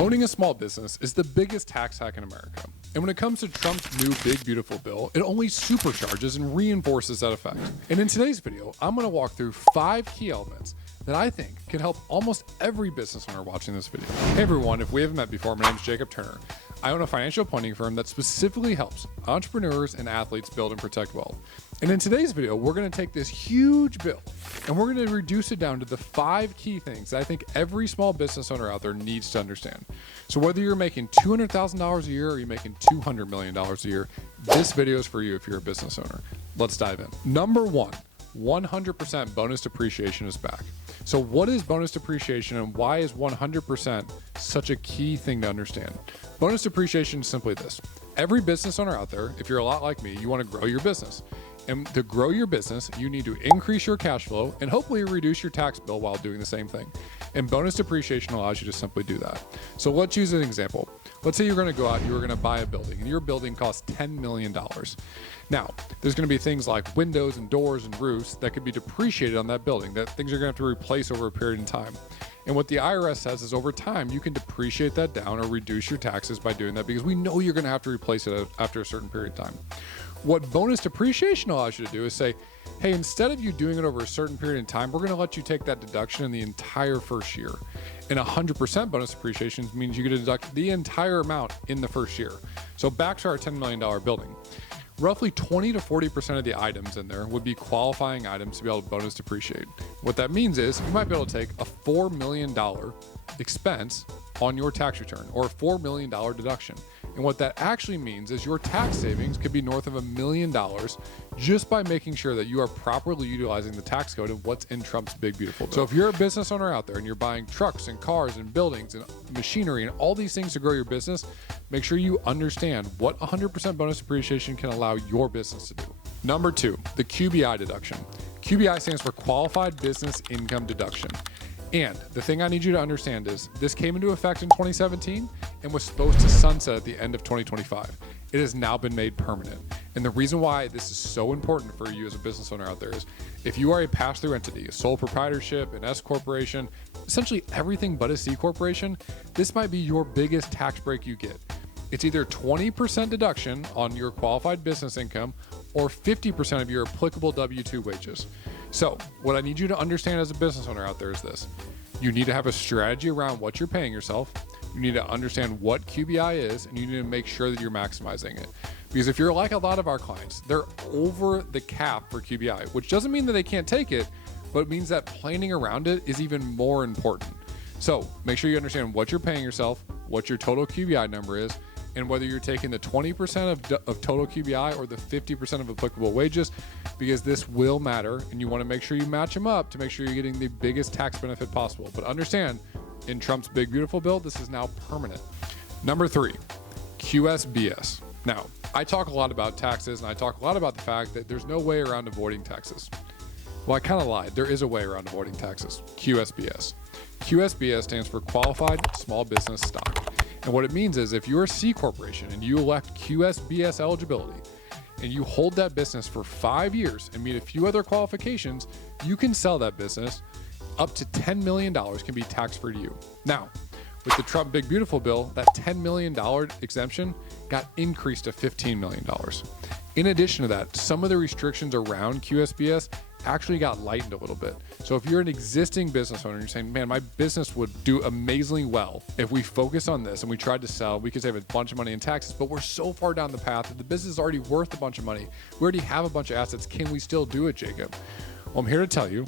Owning a small business is the biggest tax hack in America. And when it comes to Trump's new big beautiful bill, it only supercharges and reinforces that effect. And in today's video, I'm going to walk through 5 key elements that I think can help almost every business owner watching this video. Hey everyone, if we haven't met before, my name is Jacob Turner. I own a financial planning firm that specifically helps entrepreneurs and athletes build and protect wealth. And in today's video, we're going to take this huge bill and we're going to reduce it down to the 5 key things that I think every small business owner out there needs to understand. So whether you're making $200,000 a year or you're making $200 million a year, this video is for you if you're a business owner. Let's dive in. Number 1, 100% bonus depreciation is back. So what is bonus depreciation and why is 100% such a key thing to understand? Bonus depreciation is simply this. Every business owner out there, if you're a lot like me, you want to grow your business. And to grow your business, you need to increase your cash flow and hopefully reduce your tax bill while doing the same thing. And bonus depreciation allows you to simply do that. So let's use an example. Let's say you're going to go out, you're going to buy a building, and your building costs $10 million. Now, there's going to be things like windows and doors and roofs that could be depreciated on that building, that things you're going to have to replace over a period of time. And what the IRS says is over time, you can depreciate that down or reduce your taxes by doing that because we know you're going to have to replace it after a certain period of time. What bonus depreciation allows you to do is say, hey, instead of you doing it over a certain period of time, we're going to let you take that deduction in the entire first year. And 100% bonus depreciation means you get to deduct the entire amount in the first year. So back to our $10 million building. Roughly 20 to 40% of the items in there would be qualifying items to be able to bonus depreciate. What that means is you might be able to take a $4 million expense on your tax return or a $4 million deduction. And what that actually means is your tax savings could be north of $1 million just by making sure that you are properly utilizing the tax code of what's in Trump's big beautiful bill. So if you're a business owner out there and you're buying trucks and cars and buildings and machinery and all these things to grow your business, make sure you understand what 100% bonus depreciation can allow your business to do. Number 2, the QBI deduction. QBI stands for Qualified Business Income Deduction. And the thing I need you to understand is this came into effect in 2017 and was supposed to sunset at the end of 2025. It has now been made permanent. And the reason why this is so important for you as a business owner out there is if you are a pass-through entity, a sole proprietorship, an S corporation, essentially everything but a C corporation, this might be your biggest tax break you get. It's either 20% deduction on your qualified business income or 50% of your applicable W-2 wages. So what I need you to understand as a business owner out there is this. You need to have a strategy around what you're paying yourself. You need to understand what QBI is, and you need to make sure that you're maximizing it. Because if you're like a lot of our clients, they're over the cap for QBI, which doesn't mean that they can't take it, but it means that planning around it is even more important. So make sure you understand what you're paying yourself, what your total QBI number is, and whether you're taking the 20% of total QBI or the 50% of applicable wages, because this will matter and you want to make sure you match them up to make sure you're getting the biggest tax benefit possible. But understand, in Trump's big beautiful bill, this is now permanent. Number 3, QSBS. Now, I talk a lot about taxes and I talk a lot about the fact that there's no way around avoiding taxes. Well, I kind of lied. There is a way around avoiding taxes. QSBS. QSBS stands for Qualified Small Business Stock. And what it means is if you're a C corporation and you elect QSBS eligibility and you hold that business for 5 years and meet a few other qualifications, you can sell that business. Up to $10 million can be tax-free to you. Now, with the Trump Big Beautiful bill, that $10 million exemption got increased to $15 million. In addition to that, some of the restrictions around QSBS actually got lightened a little bit. So if you're an existing business owner and you're saying, man, my business would do amazingly well if we focus on this and we tried to sell, we could save a bunch of money in taxes, but we're so far down the path that the business is already worth a bunch of money. We already have a bunch of assets. Can we still do it, Jacob? Well, I'm here to tell you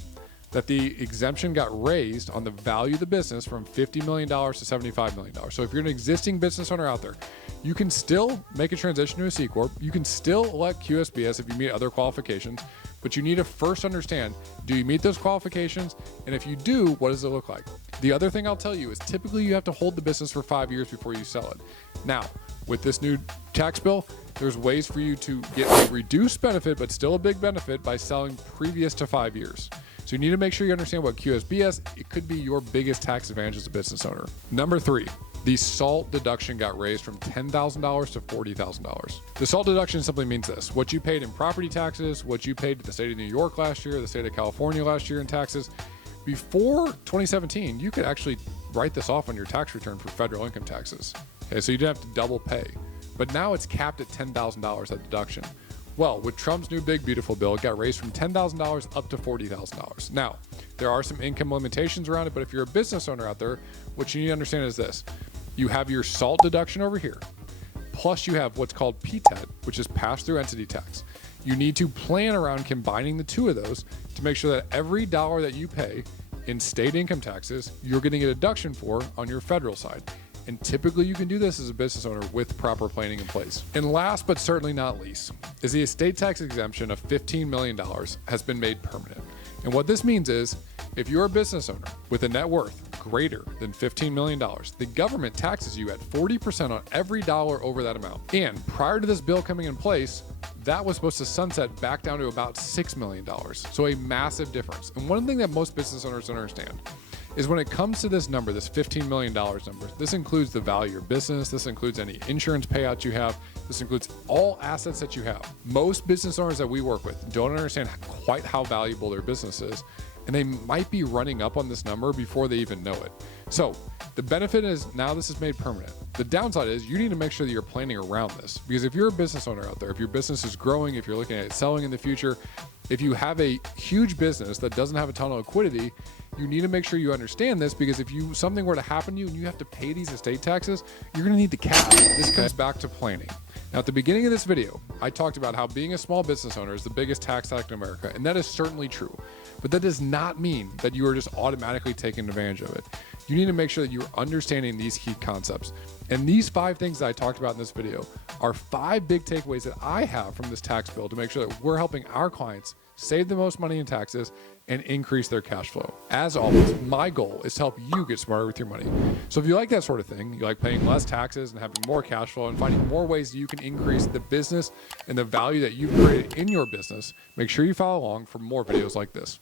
that the exemption got raised on the value of the business from $50 million to $75 million. So if you're an existing business owner out there, you can still make a transition to a C Corp. You can still elect QSBS if you meet other qualifications, but you need to first understand, do you meet those qualifications? And if you do, what does it look like? The other thing I'll tell you is typically you have to hold the business for 5 years before you sell it. Now, with this new tax bill, there's ways for you to get a reduced benefit, but still a big benefit by selling previous to 5 years. So you need to make sure you understand what QSBS, it could be your biggest tax advantage as a business owner. Number 3, the SALT deduction got raised from $10,000 to $40,000. The SALT deduction simply means this: what you paid in property taxes, what you paid to the state of New York last year, the state of California last year in taxes. Before 2017, you could actually write this off on your tax return for federal income taxes. Okay, so you didn't have to double pay. But now it's capped at $10,000 at deduction. Well, with Trump's new big beautiful bill, it got raised from $10,000 up to $40,000. Now, there are some income limitations around it, but if you're a business owner out there, what you need to understand is this. You have your SALT deduction over here, plus you have what's called PTET, which is pass-through entity tax. You need to plan around combining the two of those to make sure that every dollar that you pay in state income taxes, you're getting a deduction for on your federal side. And typically you can do this as a business owner with proper planning in place. And last but certainly not least is the estate tax exemption of $15 million has been made permanent. And what this means is if you're a business owner with a net worth greater than $15 million, the government taxes you at 40% on every dollar over that amount. And prior to this bill coming in place, that was supposed to sunset back down to about $6 million. So a massive difference. And one thing that most business owners don't understand is when it comes to this number, this $15 million number, this includes the value of your business, this includes any insurance payouts you have, this includes all assets that you have. Most business owners that we work with don't understand quite how valuable their business is, and they might be running up on this number before they even know it. So the benefit is now this is made permanent. The downside is you need to make sure that you're planning around this, because if you're a business owner out there, if your business is growing, if you're looking at selling in the future, if you have a huge business that doesn't have a ton of liquidity, you need to make sure you understand this, because if something were to happen to you and you have to pay these estate taxes, you're going to need the cash. This comes back to planning. Now, at the beginning of this video, I talked about how being a small business owner is the biggest tax hack in America, and that is certainly true. But that does not mean that you are just automatically taking advantage of it. You need to make sure that you're understanding these key concepts. And these 5 things that I talked about in this video are 5 big takeaways that I have from this tax bill to make sure that we're helping our clients save the most money in taxes and increase their cash flow. As always, my goal is to help you get smarter with your money. So if you like that sort of thing, you like paying less taxes and having more cash flow and finding more ways you can increase the business and the value that you've created in your business, make sure you follow along for more videos like this.